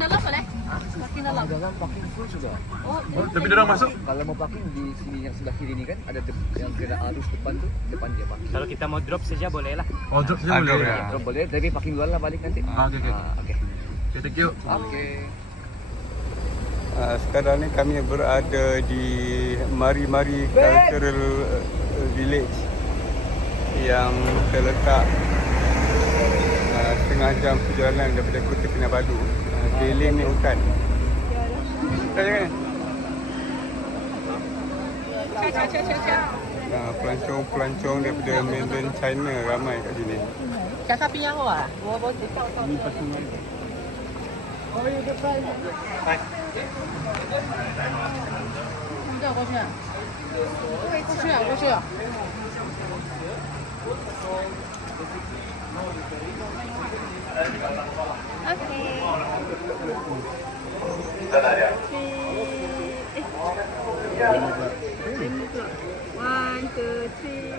dalam boleh? Parking dalam. Dalam parking full sudah. Oh, Tapi dia orang masuk. Kalau mau parking di sini yang sebelah kiri ni kan ada yang kena arus depan tu, depan dia parking. Kalau kita mau drop saja boleh lah. Oh, drop saja boleh. ya. Drop boleh, tapi parking luar lah balik nanti. Okey. Okey. Okay, thank you. Okey. Sekarang ni kami berada di Mari-Mari Cultural Village yang terletak setengah jam perjalanan daripada Kota Kinabalu, keliling ni hutan. Pelancong-pelancong daripada mainland China ramai kat sini. Kakak pinjam awak? Ini pasungan. 叫过去。过去。One, two, three.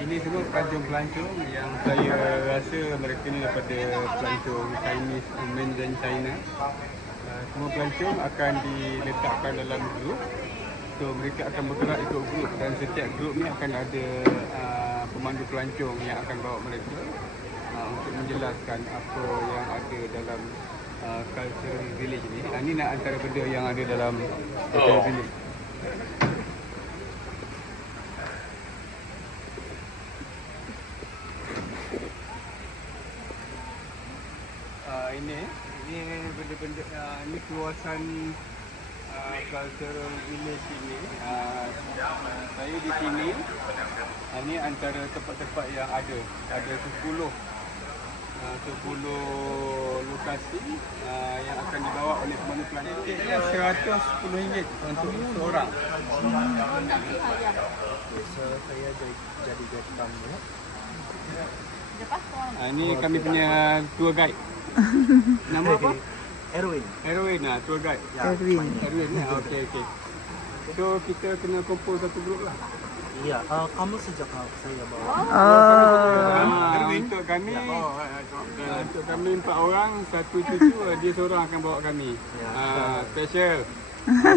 Ini semua pelancong-pelancong yang saya rasa mereka ni daripada pelancong Chinese, mainland China. Semua pelancong akan diletakkan dalam grup. So mereka akan bergerak ikut grup dan setiap grup ni akan ada pemandu pelancong yang akan bawa mereka untuk menjelaskan apa yang ada dalam cultural village ni. Ini nak antara benda yang ada dalam cultural village. Ini benda-benda ini kawasan cultural village ini. Saya di sini. Ini antara tempat-tempat yang ada 10 lokasi yang akan dibawa oleh pemandu pelancong. Tiketnya RM110 untuk seorang. So saya jadi guide kamu. Ini kami punya tour guide. Nama apa? Erwin tour guide. Erwin okey. So kita kena kumpul satu grup lah. Iya, kamu sejak saya bawa. Untuk kami, untuk kami 4 orang, satu cucu dia seorang akan bawa kami. Special.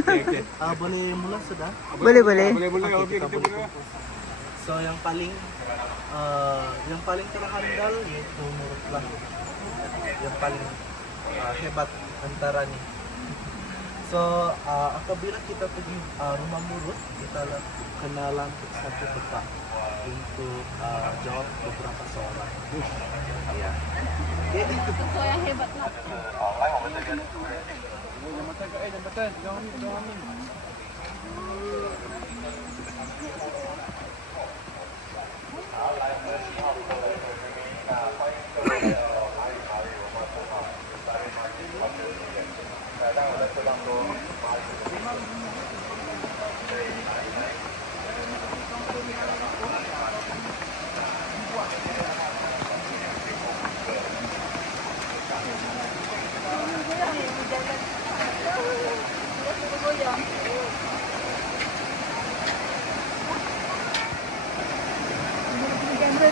Okey. Boleh mula sudah? Boleh. Okey, kita mula. So yang paling terhandal yaitu Murutlah. Yang paling hebat antara ni. So apabila kita pergi rumah Murut, kita kena lantik satu tempat untuk jawab beberapa soalan. Ya. Itu yang hebat lah.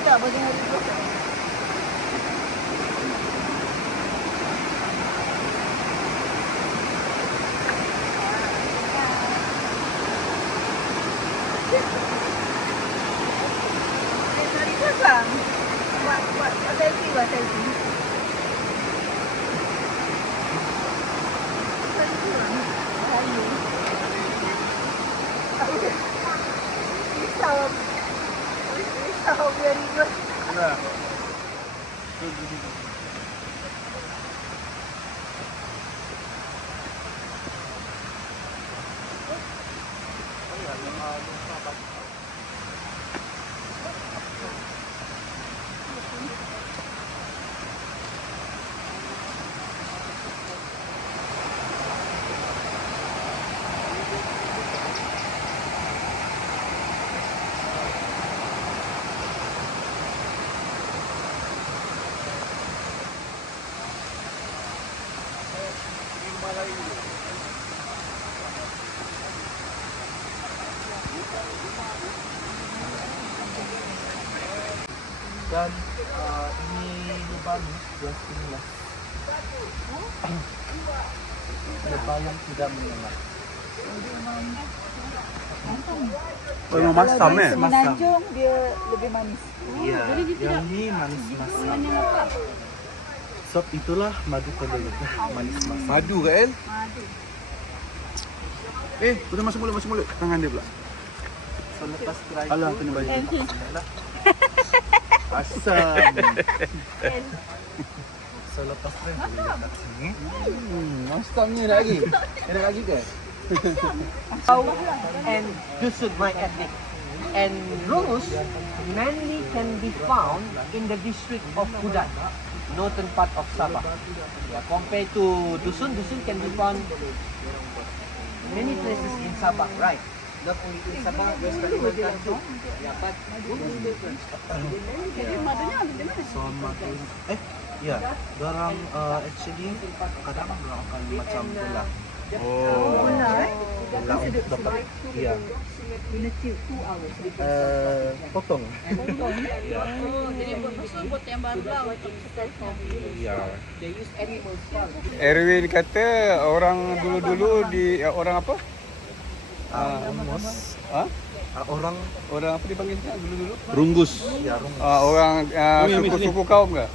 Tak bagi hari tu. Tadi pasang. Buat selfie. Oh, very good. Ya. Dan ini lubang gas inilah Lebah yang tidak menyengat. Memang masam eh. Semenanjung dia lebih manis. Iya, yang ini manis masam. Sebab itulah madu kedelai manis masam. Madu ke El? Sudah masuk mulut. Tangan dia pula. So lepas try Alah, tu, kena baju. asam. So lepas try boleh kat sini. Masamnya nak lagi. Ada lagi ke? And dusun my ethnic. And rungus mainly can be found in the district of Kudat, northern part of Sabah. Yeah, compared to dusun can be found many places in Sabah, right? Not only in Sabah, West Kalimantan too. Yeah, but rungus different. So madu ya, dorang actually kadang dorang akan macam belah. Belah untuk dapat ya. Potong. Jadi buat yang baru lah untuk Ya. Erwin kata orang dulu-dulu di orang apa? Rumus. Orang apa dipanggil dulu-dulu? Runggus. Ya, rumus. Orang suku kaum ke?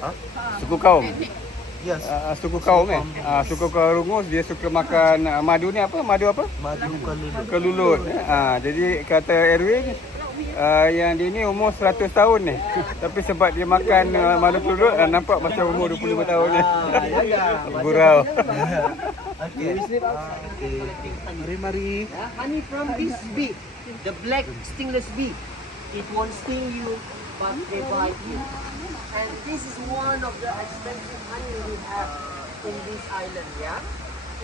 Hah? Suku kaum. Yes. Suku kaum suku kaum Rungus dia suka makan madu ni apa? Madu apa? Madu kelulut. Kelulut. Jadi kata Erwin yang dia ni umur 100 tahun ni. Tapi sebab dia makan madu kelulut nampak macam umur 25 tahun ni. Gurau. Okay. Mari. Honey from this bee, the black stingless bee. It won't sting you, but they bite you. And this is one of the expensive honey we have in this island, yeah?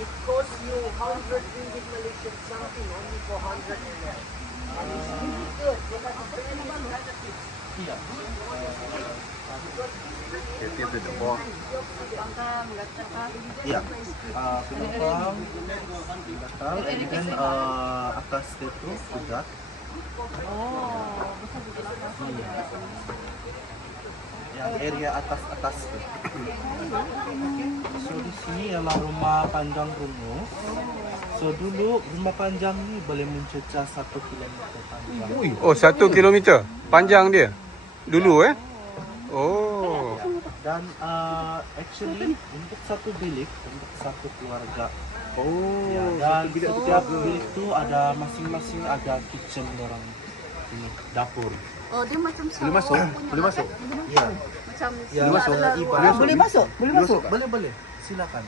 It costs you 100 ringgit Malaysian something, only for 100 ml. And it's really good because it's very benefits. Ya. Penumpang batal and then atas itu Kudat. Yang area atas tu. So di sini ialah rumah panjang Rungus. So dulu rumah panjang ni boleh mencecah 1 kilometer panjang. Oh, 1 kilometer panjang dia. Dulu Oh. Dan actually untuk satu bilik untuk satu keluarga. Oh. Ya, dan setiap bilik tu ada masing-masing ada kitchen orang ini dapur. Oh, dia macam Boleh masuk? Boleh masuk? Ya. Macam Ya, Boleh masuk? ibarat. boleh masuk? Boleh masuk? Boleh. Silakan.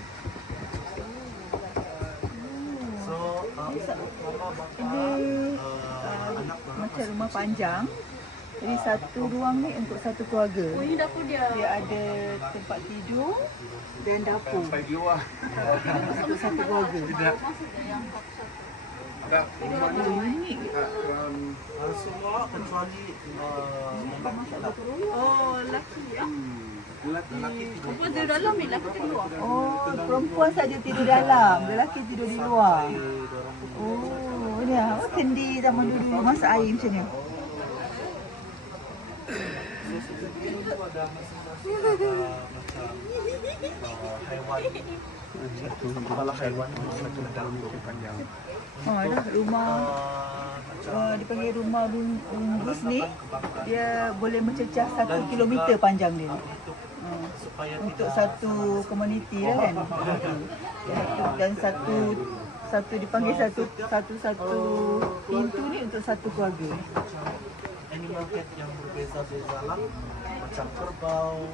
So, mama bapa anak Macam rumah panjang. Jadi satu ruang ni untuk satu keluarga. Oh, ini dapur dia. Dia ada tempat tidur dan dapur. Untuk satu keluarga. Unik. semua kecuali lelaki. Oh, lelaki ya. Lelaki tidur. Perempuan tidur dalam ni, lelaki tidur luar. Oh, perempuan saja tidur dalam, lelaki tidur di luar. Oh, ni apa kendi zaman dulu masak air macam ni. Itu ada masing-masing ada macam haiwan. Kepala haiwan panjang. Oh, ada rumah dipanggil rumah Rungus ni, dia boleh mencecah 1 kilometer panjang dia. Untuk satu komuniti lah kan. Dan satu dipanggil satu pintu ni untuk satu keluarga. Animal cat yang berbeza-beza lah, macam kerbau,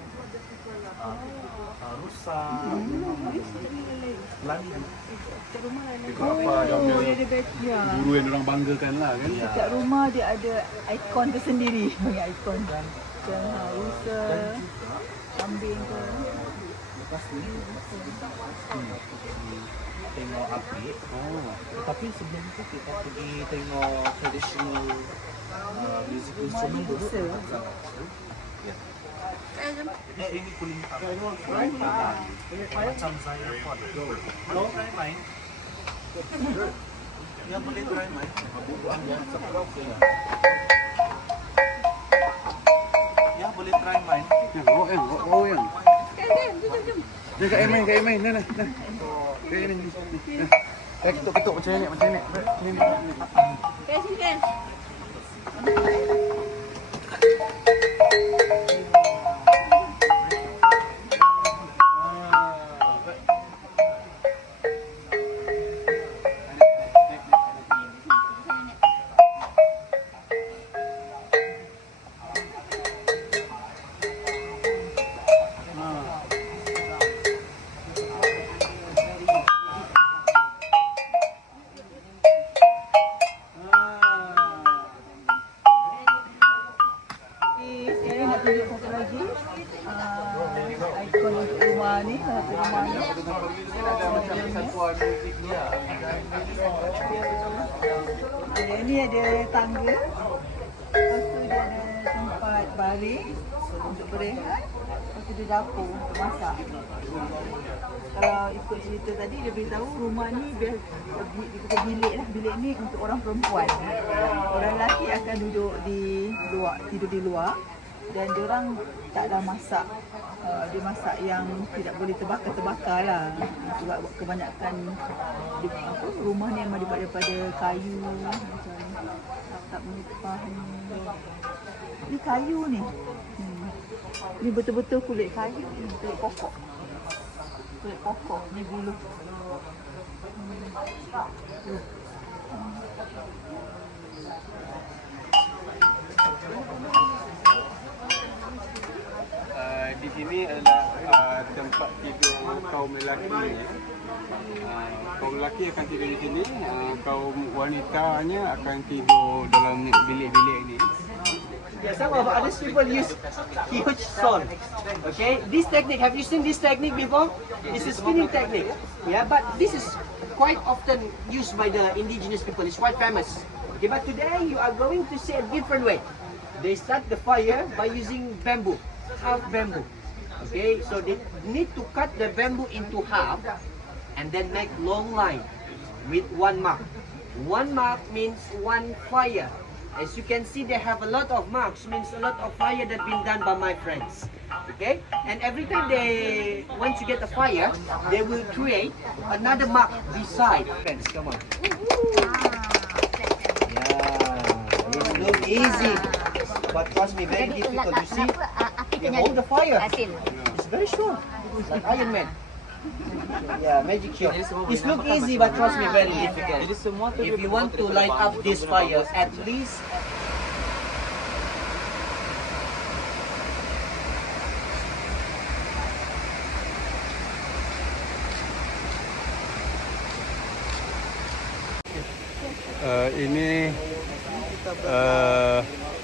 rusa, langit. Oh, dia ada backyard. Guru yang orang banggakan lah kan. Setiap rumah dia ada ikon tersendiri. Banyak ikon kan. Macam rusa, kambing ke. Lepas ni tengok api. Tapi sebelum tu kita pergi tengok traditional music instrument dulu. Ini kulintang. Macam xylophone. Mau try main? Ya boleh try main. Ya boleh try main. Yang. Ni kat Emain, nah. Kat ini. Ketuk macam ni. Ni. Okay, sini kan. Sekarang nak tunjuk satu lagi ikon untuk rumah ni, satu rumah ni. Ada ni ada tangga, lepas tu dia ada tempat baring untuk berehat, lepas tu dia dapur untuk masak. Kalau ikut cerita tadi dia beritahu rumah ni biar bilik lah, bilik ni untuk orang perempuan. Orang lelaki akan duduk di luar, tidur di luar, dan diorang tak ada masak. Dia masak yang tidak boleh terbakar lah. Sebab kebanyakan rumah ni memang dibuat daripada kayu macam tak menipah ni. Ni kayu ni. Ni betul-betul kulit kayu ni, kulit pokok. Kulit pokok ni bulu. Di sini adalah tempat tidur kaum lelaki. Kaum lelaki akan tidur di sini, kaum wanitanya akan tidur dalam bilik-bilik ini. Yeah, some of other people use huge stone. Okay, this technique, have you seen this technique before? It's a spinning technique. Yeah, but this is quite often used by the indigenous people. It's quite famous. Okay, but today you are going to see a different way. They start the fire by using bamboo, half bamboo. Okay, so they need to cut the bamboo into half and then make long line with one mark. One mark means one fire. As you can see, they have a lot of marks, means a lot of fire that's been done by my friends. Okay, and every time they want to get a fire, they will create another mark beside. Friends, come on. Yeah, it looks easy, but trust me, very difficult. You see, they hold the fire. It's very strong, like Iron Man. Yeah, magic show. It looks easy, but trust me, very difficult. If you want to light up this fire, at least Ini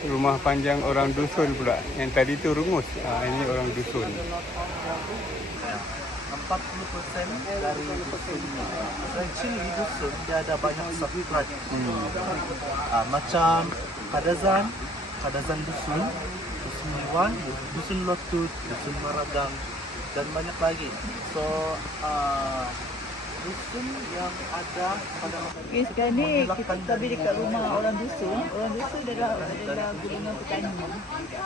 rumah panjang orang dusun pula. Yang tadi tu rungus. Ini orang dusun. 40% dari dusun ini. Actually di dusun dia ada banyak subtribe. Macam Kadazan dusun, dusun Iwan, dusun Lotut, dusun Maradang dan banyak lagi. So dusun yang ada pada masa Okay, sekarang ni kita tadi dekat rumah orang dusun. Orang dusun adalah golongan petani.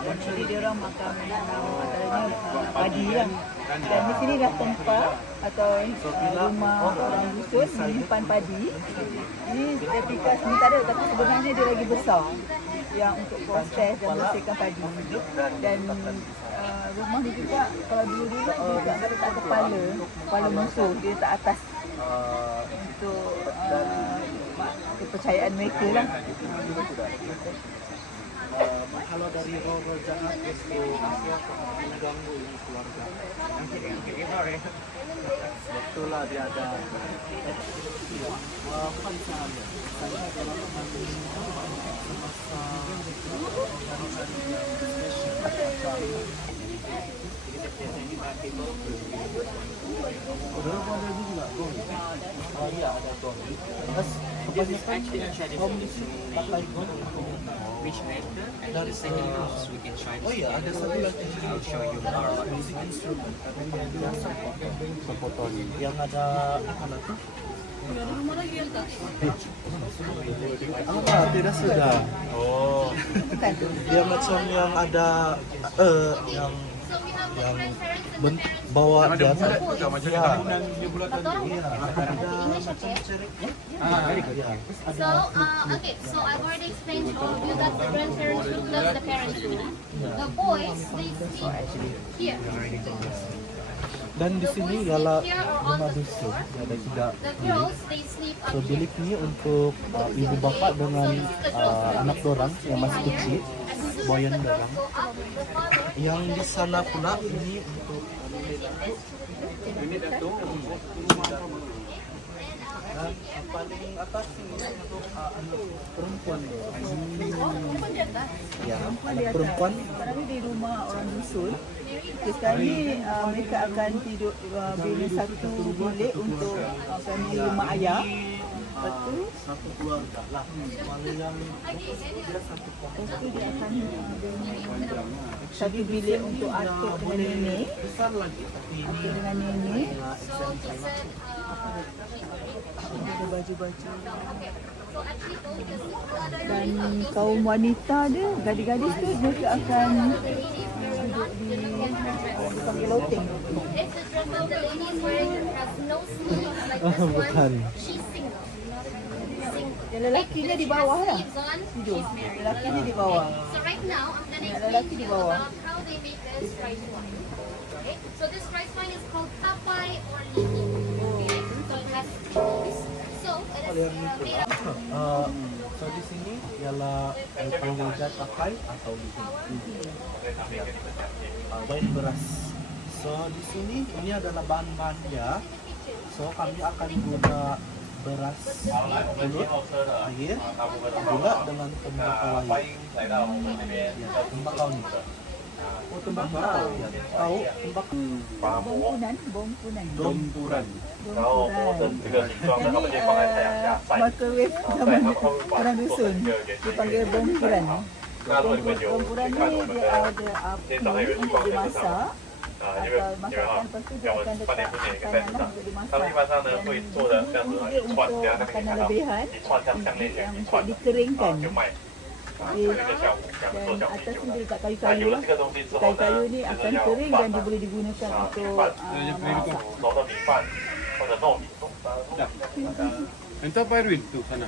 Dan jadi dia orang akan menanam antaranya padi lah. Dan di sini dah tempat atau rumah orang dusun menyimpan padi. Ini replika ni tak ada, tapi sebenarnya dia lagi besar yang untuk proses dan bersihkan padi. Dan rumah ni juga kalau dulu-dulu dia tak letak kepala musuh, dia letak atas untuk kepercayaan mereka lah. kalau dari roh jahat itu mengganggu ini keluarga. Betul lah dia ada. Bukan saya. Saya kalau This is actually a tradition which method and the second process we can try to see. I'll show you more about this instrument. yang ada apa tu? Tidak sudah. Oh. Dia macam yang ada yang bawa di atas. Macam Ya. bangunan dia pula tadi. So, okay, so I've already explained to all of you that's the grandparents' room, that's the parents' room. The boys, they sleep here. Dan di sini ialah rumah dusun. Ada 3 The bilik. girls, they sleep So up here. bilik ni untuk ibu bapa dengan anak dorang yang masih kecil, boyan dorang. Go up, the father, Yang di sana pula ini untuk dan yang paling atas ini untuk anak perempuan dorang. Ya, anak perempuan. Sekarang ni di rumah orang dusun. Sekarang ni mereka akan tidur bila satu bilik untuk family rumah ayah. Lepas tu Satu keluarga lah. Kalau yang lepas tu dia akan ada satu bilik untuk atuk dengan nenek. besar lagi, tapi ini Atuk dengan nenek. so he said, Ada baju-baju. so actually go because Dan kaum wanita dia, gadis-gadis tu mereka akan duduk di panggil loteng. it's the dress of the lady is wearing has no sleeves like this bukan. one. She's single. Yang lelakinya di bawah lah. Sleeves on, Tidur. she's married. Lelakinya di bawah. So right now, I'm gonna Yang explain lelaki to di you bawah. about how they make this rice wine. Okay, so this rice wine is called tapai or lini. Okay, so it has two leaves. So it is made up. So di sini ialah panggil tapai atau wine beras. So di sini ini adalah bahan-bahan dia. So kami akan guna beras pulut, air, gula dengan tembakau lain. Ya, tembakau ni. Oh tembakau. Ya, tahu tembakau. Bongkunan, bongkunan. Dompuran. Bongkuran. Ini microwave zaman orang dusun. Dipanggil bongkuran. Bongkuran ni dia ada api untuk dimasak. Atau masakan lepas tu dia akan letak makanan lah untuk dimasak. Dan bumbu dia untuk makanan lebihan yang untuk dikeringkan. Dan atas ni dia letak kayu-kayu lah. Kayu-kayu ni akan kering dan dia boleh digunakan untuk masak. Entah apa Erwin tu sana.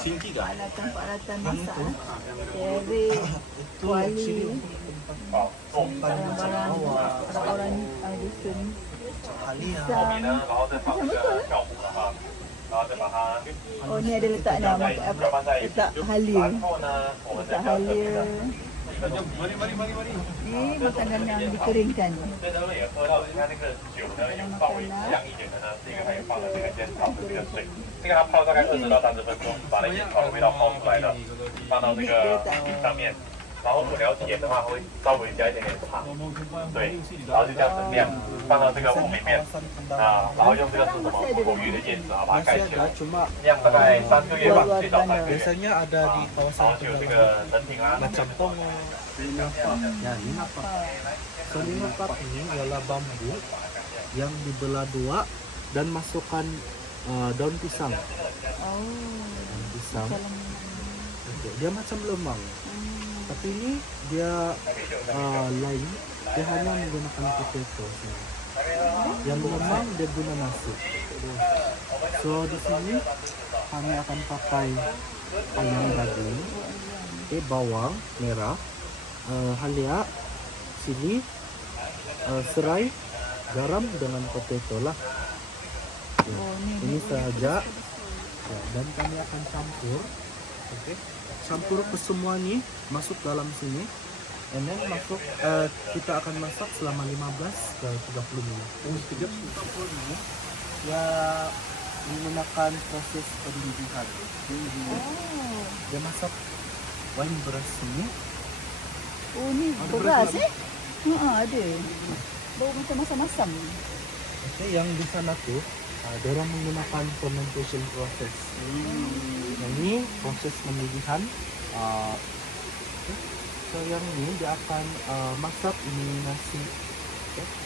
Singki dah. Peralatan masak. Teret, kuali, barang-barang orang dusun. Pisang. Macam betul. Oh ni ada letak letak halia. Letak halia. Ni makanan yang dikeringkan. Ini 然后如果你要甜的话，会稍微加一点点糖，对，然后就这样子酿，放到这个壶里面啊，然后用这个是什么果芋的叶子啊，把它盖 Masih 起 ada 来， cuma 酿大概3个月吧，最少3个月， biasanya ada di 然 kawasan 后就有这 pedalaman. 个人品啊， Macam tongo, ya linapak. So linapak ini ialah bambu yang dibelah dua dan masukkan daun pisang. Daun pisang. Okay. Dia macam lemang. Tapi ini dia lain. Dia hanya menggunakan potato. Yang lemang dia guna nasi. So di sini kami akan pakai ayam daging, bawang merah, halia, sili, serai, garam dengan potato lah. Ya, ini sahaja. Ya, dan kami akan campur. Oke, campur ke semua nih masuk dalam sini. And then masuk kita akan masak selama 15 ke 30 menit. Ya menggunakan proses pendidihkan. Dia masak wine beras ini. Oh ni beras ada. Bau macam masam-masam. Oke, yang di sana tuh dorang menggunakan fermentation process. Ini proses pendidikan. So yang ini dia akan masak ini nasi,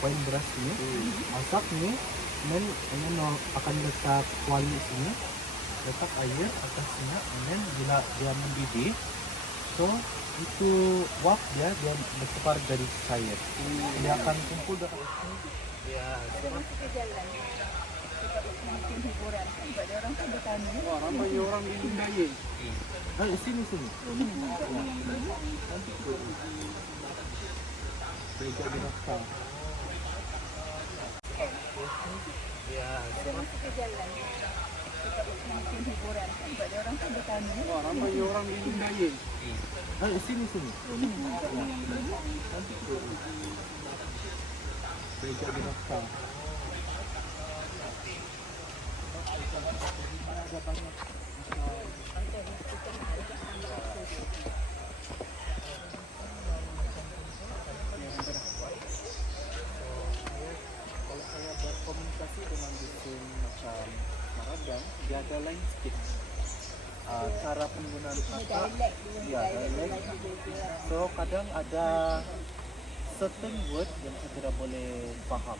wine beras ini. Masak ini, dan ini akan letak kuali sini, letak air atasnya, dan bila dia mendidih, So itu uap dia bertukar jadi cair. Dia akan kumpul dekat itu. Ya, Masuk ke jalan. Bikin hiburan. Sebab ada orang kan bertanya. Wah, ramai orang di Daya. di sini. Beja dirasa. Ya, Masuk ke jalan. Bikin hiburan. Sebab ada orang kan bertanya. Wah, ramai orang di Daya. di sini. Beja dirasa. Kalau saya berkomunikasi dengan dusun macam Maradang, dia ada lain sikit cara penggunaan kata. Ya, dialek. So kadang ada certain word yang saya tidak boleh faham.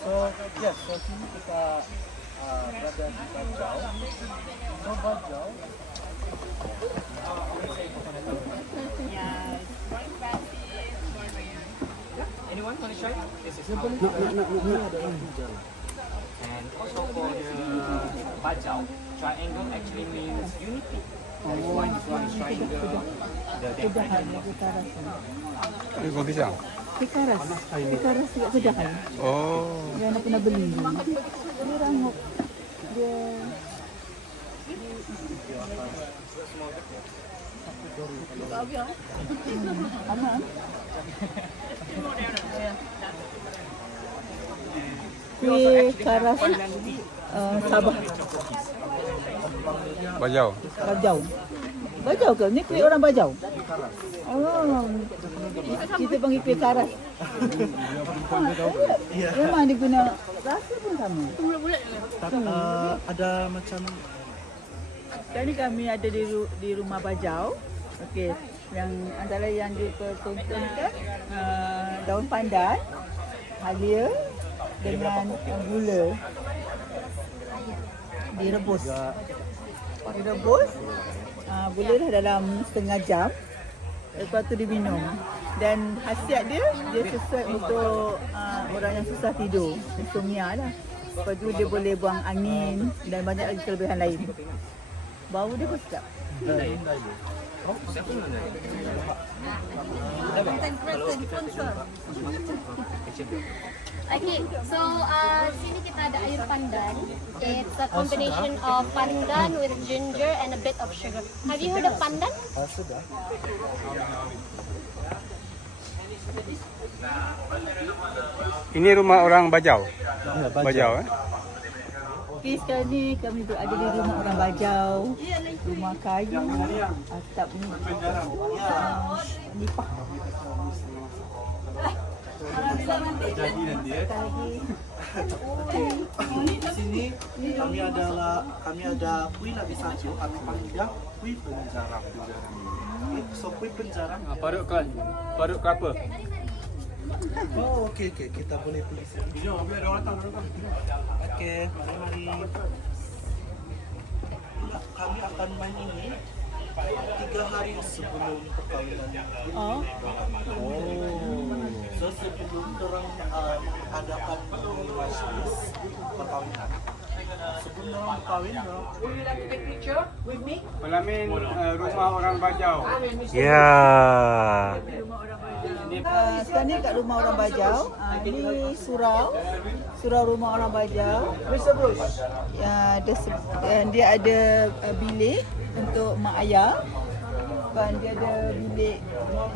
So sini kita berada di Bajau. So Bajau Anyone want to try? This is how. ada hijau. And also for the bajau, triangle actually means unity. That's why this one is triangle. The diagram. Ini kau pisang. Pikaras juga sedap kan? Oh. Yang nak pernah beli. Dia rangup. Dia aman. Pikaras Sabah. Bajau ke? Ni kuih orang Bajau? Oh, kita panggil kuih karas. Memang dia guna rasa pun sama. Ada macam Sekarang ni kami ada di rumah Bajau. Okey, yang antara yang dipertontonkan daun pandan, halia dengan gula. Direbus. Boleh dah dalam setengah jam. Lepas tu diminum. Dan khasiat dia sesuai untuk orang yang susah tidur. Insomnia lah. Lepas tu dia boleh buang angin dan banyak lagi kelebihan lain. Bau dia pun sedap. Okay, so sini kita ada air pandan. It's a combination of pandan with ginger and a bit of sugar. Have you heard of pandan? sudah. Ini rumah orang Bajau. Ya, Bajau Okay, sekarang ni kami berada di rumah orang Bajau. Rumah kayu, atap ni nipah. Di sini kami ada kuih lagi satu, kami panggil kuih penjarang. So kuih penjarang. Parut kelapa. Oh, okey, kita boleh pergi sini. Okey, mari. Kami akan main ini 3 hari sebelum perkawinan. Oh. So sebelum orang adakan majlis perkawinan. Sebelum orang kahwin, Pelamin rumah orang Bajau. Sekarang ni kat rumah orang Bajau. Ini surau rumah orang Bajau. Dia ada bilik untuk mak ayah. Dan dia ada bilik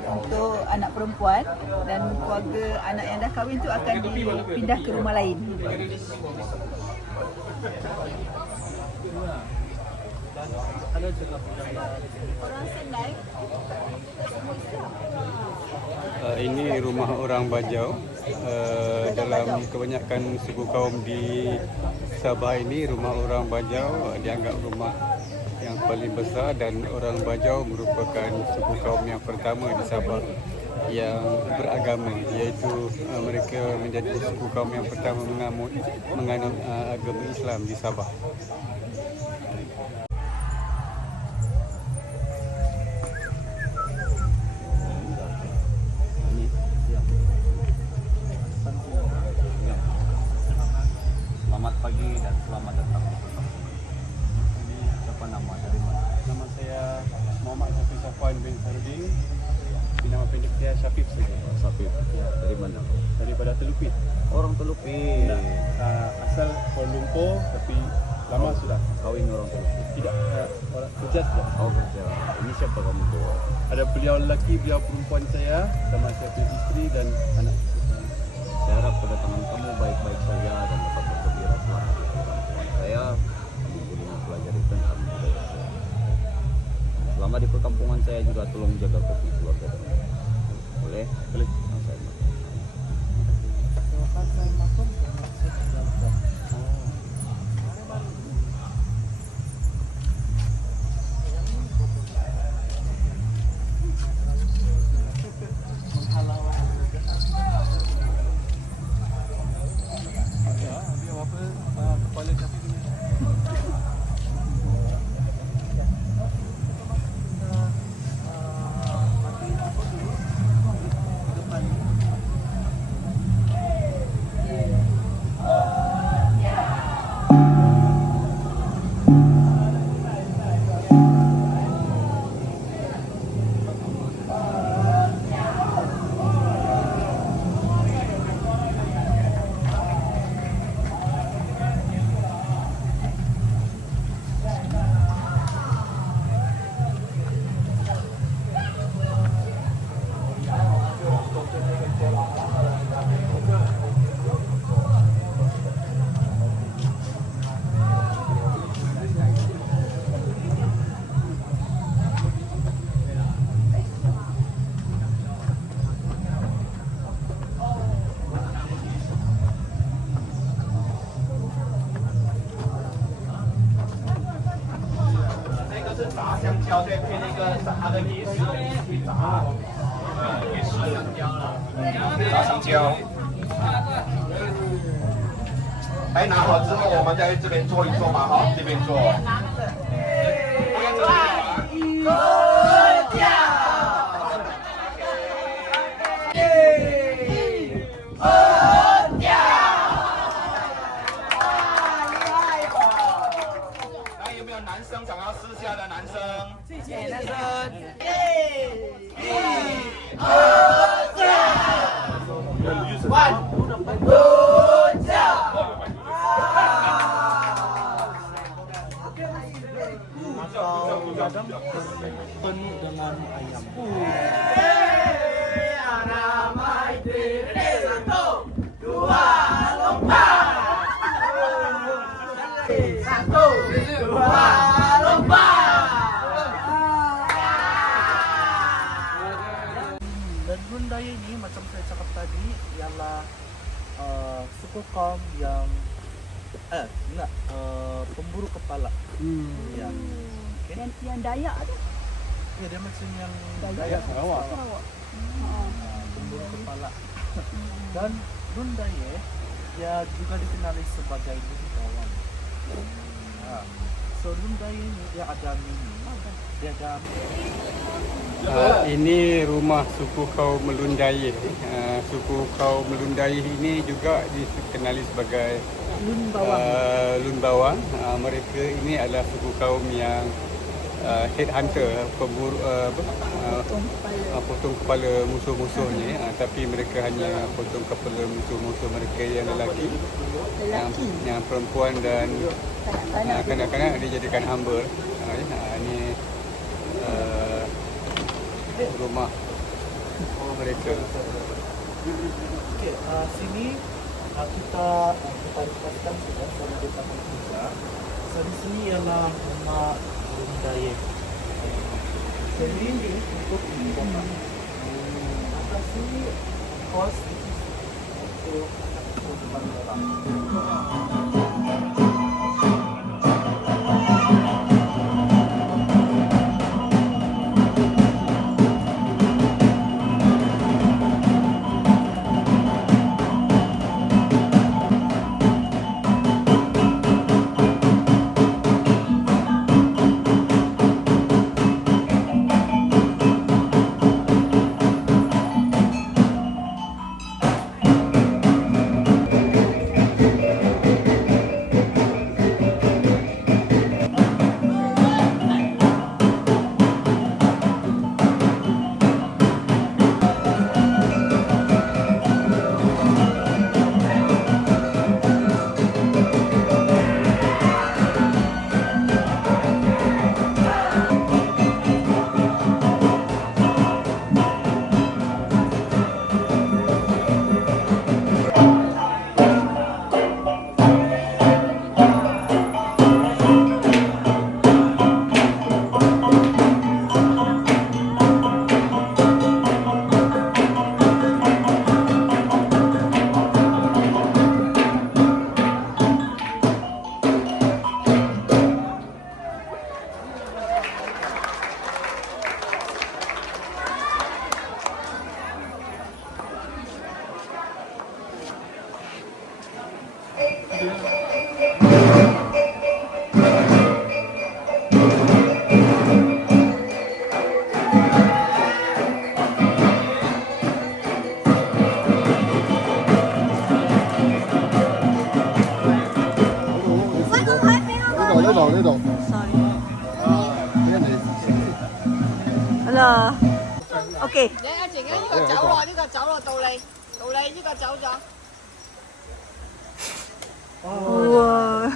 untuk anak perempuan, dan keluarga anak yang dah kahwin tu akan dipindah ke rumah lain. ada juga Orang Sendai. Ini rumah orang Bajau. Dalam kebanyakan suku kaum di Sabah ini, rumah orang Bajau dianggap rumah yang paling besar, dan orang Bajau merupakan suku kaum yang pertama di Sabah yang beragama, iaitu mereka menjadi suku kaum yang pertama menganut agama Islam di Sabah. Saya Syafif saja. Sapip. Dari mana? Daripada Telukit. Orang Telukit. Asal Kuala Lumpur tapi lama sudah. Kawin orang Telukit. Tidak orang kerja sudah. Oh kerja. Ini siapa kamu tuh? Ada beliau lelaki, beliau perempuan saya sama saya punya isteri dan anak. Saya harap kedatangan kamu baik-baik saja dan dapat bergembira selama di perkampungan saya. Kamu boleh mempelajari tentang budaya saya. Selama di perkampungan saya juga tolong jaga kopi keluarga kamu. Boleh? Boleh. Nah, saya makan. Silakan saya makan karena saya tidak tahu. Dia apa kepala Syafif ini.哎，拿好之后，我们在这边坐一坐嘛，好，这边坐。那有没有男生想要试下的男生？Kadang penuh dengan ayam. Dan Brunei ini macam saya cakap tadi ialah suku kaum yang pemburu kepala. Ya. Yang Dayak tu. Ya, dia macam yang Dayak Sarawak. pemburu kepala. Dan Brunei dia juga dikenali sebagai bangsawan. So Brunei ini dia ada mini, dia ada Ini rumah suku kaum Melundai. Suku kaum Melundai ini juga dikenali sebagai Lun Bawang. Lun Bawang. Mereka ini adalah suku kaum yang headhunter, pemburu potong kepala musuh-musuhnya. Tapi mereka hanya potong kepala musuh-musuh mereka yang lelaki, yang perempuan dan kanak-kanak dijadikan hamba. Ini rumah mereka. Okey, sini kita lepaskan sudah sama di taman kita. So di sini ialah rumah Brunei. Jadi ini untuk pembuatan. Atas sini kos untuk orang. Alah. Okey. Wow.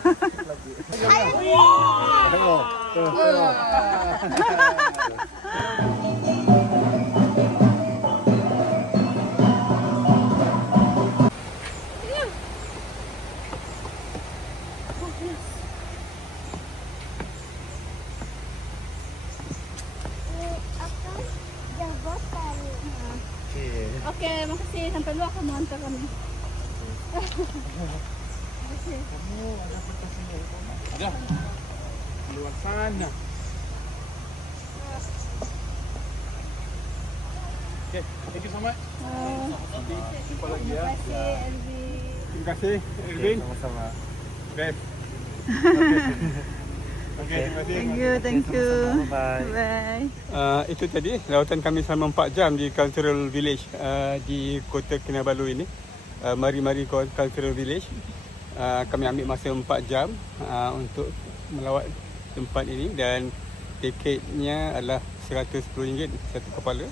Okey, makasih. Sampai luar kamu hantar kami. Ada. Luar sana. Okay, thank you so much. Jumpa lagi ya. Terima kasih, Erwin. Sama-sama. Best. Okay, terima kasih. Thank you. Bye. Bye. Itu tadi lautan kami selama 4 jam di Cultural Village di Kota Kinabalu ini. Mari-mari Cultural Village. Kami ambil masa 4 jam untuk melawat tempat ini dan tiketnya adalah RM110 satu kepala,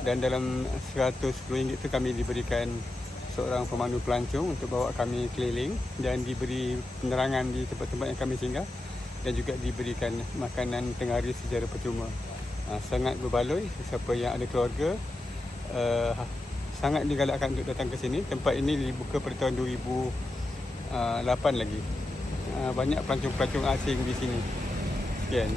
dan dalam RM110 itu kami diberikan seorang pemandu pelancong untuk bawa kami keliling dan diberi penerangan di tempat-tempat yang kami singgah, dan juga diberikan makanan tengah hari secara percuma. Sangat berbaloi, siapa yang ada keluarga sangat digalakkan untuk datang ke sini. Tempat ini dibuka pada tahun 2008 lagi. Banyak pelancong-pelancong asing di sini. Sekian.